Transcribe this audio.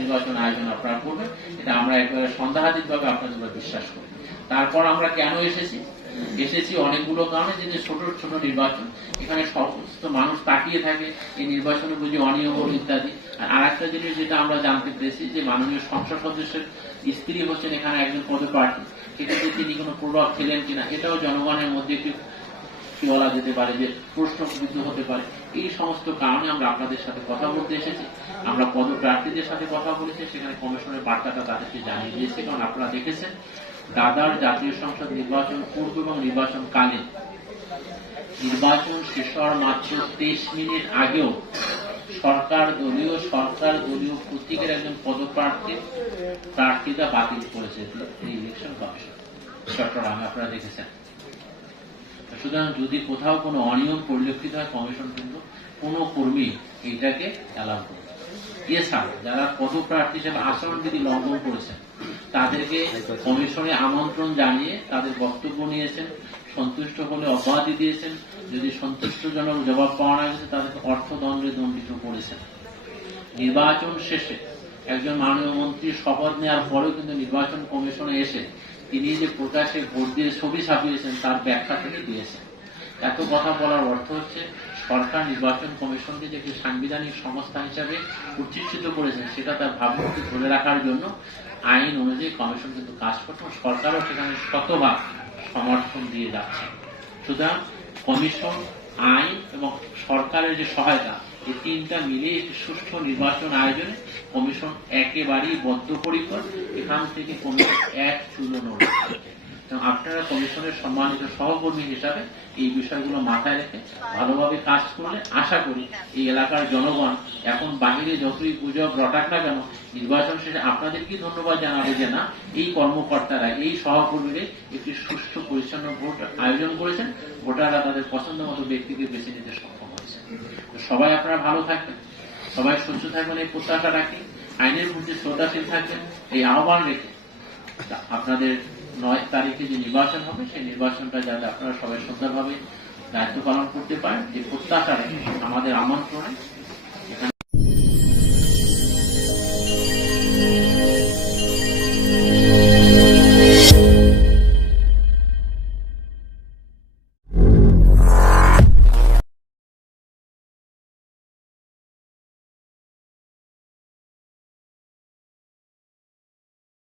নির্বাচন আয়োজন আপনারা করবেন, এটা আমরা একেবারে সন্দেহাতীতভাবে আপনাদের বিশ্বাস করি। তারপর আমরা কেন এসেছি অনেকগুলো কারণে, যে ছোট ছোট নির্বাচন, এখানে সমস্ত মানুষ তাকিয়ে থাকে এই নির্বাচনে বুঝি অনিয়ম ইত্যাদি। আর একটা জিনিস যেটা আমরা জানতে পেরেছি, যে মাননীয় সংসদ সদস্যের স্ত্রী হচ্ছেন এখানে একজন পদপ্রার্থী, সেক্ষেত্রে তিনি কোনো প্রভাব ফেলেন কিনা, এটাও জনগণের মধ্যে একটু কি বলা যেতে পারে, যে প্রশ্নবিদ্ধ হতে পারে। এই সমস্ত কারণে আমরা আপনাদের সাথে কথা বলতে এসেছি। আমরা পদপ্রার্থীদের সাথে কথা বলেছি, সেখানে কমিশনের বার্তাটা তাদেরকে জানিয়ে দিয়েছি। কারণ আপনারা দেখেছেন দাদার জাতীয় সংসদ নির্বাচন পূর্ব এবং নির্বাচন কালে, নির্বাচন শেষ হওয়ার মাত্র 23 মিনিট আগেও সরকার দলীয় প্রতীকের একজন প্রার্থিতা বাতিল করেছে ইলেকশন কমিশন চট্টগ্রামে, আপনারা দেখেছেন। সুতরাং যদি কোথাও কোনো অনিয়ম পরিলক্ষিত হয়, কমিশন কিন্তু কোনো কর্মী এইটাকে অ্যালাউ করবে। এছাড়া যারা পদপ্রার্থী হিসেবে আচরণবিধি লঙ্ঘন করেছেন, তাদেরকে কমিশনে আমন্ত্রণ জানিয়ে তাদের বক্তব্য নিয়েছেন, সন্তুষ্ট হলে অব্যাহতি দিয়েছেন, যদি সন্তুষ্টজনক জবাব পাওয়া না গেছে তাদেরকে অর্থদণ্ডে দণ্ডিত করেছেন। নির্বাচন শেষে একজন মাননীয় মন্ত্রী শপথ নেওয়ার পরেও কিন্তু নির্বাচন কমিশনে এসে তিনি যে প্রকাশ্যে ভোট দিয়ে ছবি ছাপিয়েছেন তার ব্যাখ্যা তিনি দিয়েছেন। এত কথা বলার অর্থ হচ্ছে সরকার নির্বাচন কমিশনকে যে একটি সাংবিধানিক সংস্থা হিসাবে প্রতিষ্ঠিত করেছেন, সেটা তার ভাবমূর্তি ধরে রাখার জন্য আইন অনুযায়ী কমিশন কিন্তু কাজ করছে, সরকারও সেখানে শতভাগ সমর্থন দিয়ে যাচ্ছে। সুতরাং কমিশন, আইন এবং সরকারের যে সহায়তা, এই তিনটা মিলে একটি সুষ্ঠু নির্বাচন আয়োজনে কমিশন একেবারেই বদ্ধপরিকর। এখান থেকে কমিশন এক চুলো নড়বে। আপনারা কমিশনের সম্মানিত সহকর্মী হিসাবে এই বিষয়গুলো মাথায় রেখে ভালোভাবে কাজ করলে আশা করি এই এলাকার জনগণ এখন বাহিরে যতই গুজব রটাক না কেন, নির্বাচন শেষে আপনাদেরকে ধন্যবাদ জানাবে যে না, এই কর্মকর্তারা, এই সহকর্মীরা একটি সুষ্ঠু পরিচ্ছন্ন ভোট আয়োজন করেছেন, ভোটাররা তাদের পছন্দ মতো ব্যক্তিকে বেছে নিতে সক্ষম হয়েছে। সবাই আপনারা ভালো থাকবেন, সবাই সুস্থ থাকবেন, এই প্রত্যাশা রাখি। আইনের প্রতি শ্রদ্ধাশীল থাকবেন, এই আহ্বান রেখে আপনাদের 9 তারিখে যে নির্বাচন হবে, সেই নির্বাচনটা যাতে আপনারা সবাই সুন্দরভাবে দায়িত্ব পালন করতে পারেন, যে প্রত্যাশা আমাদের আমন্ত্রণে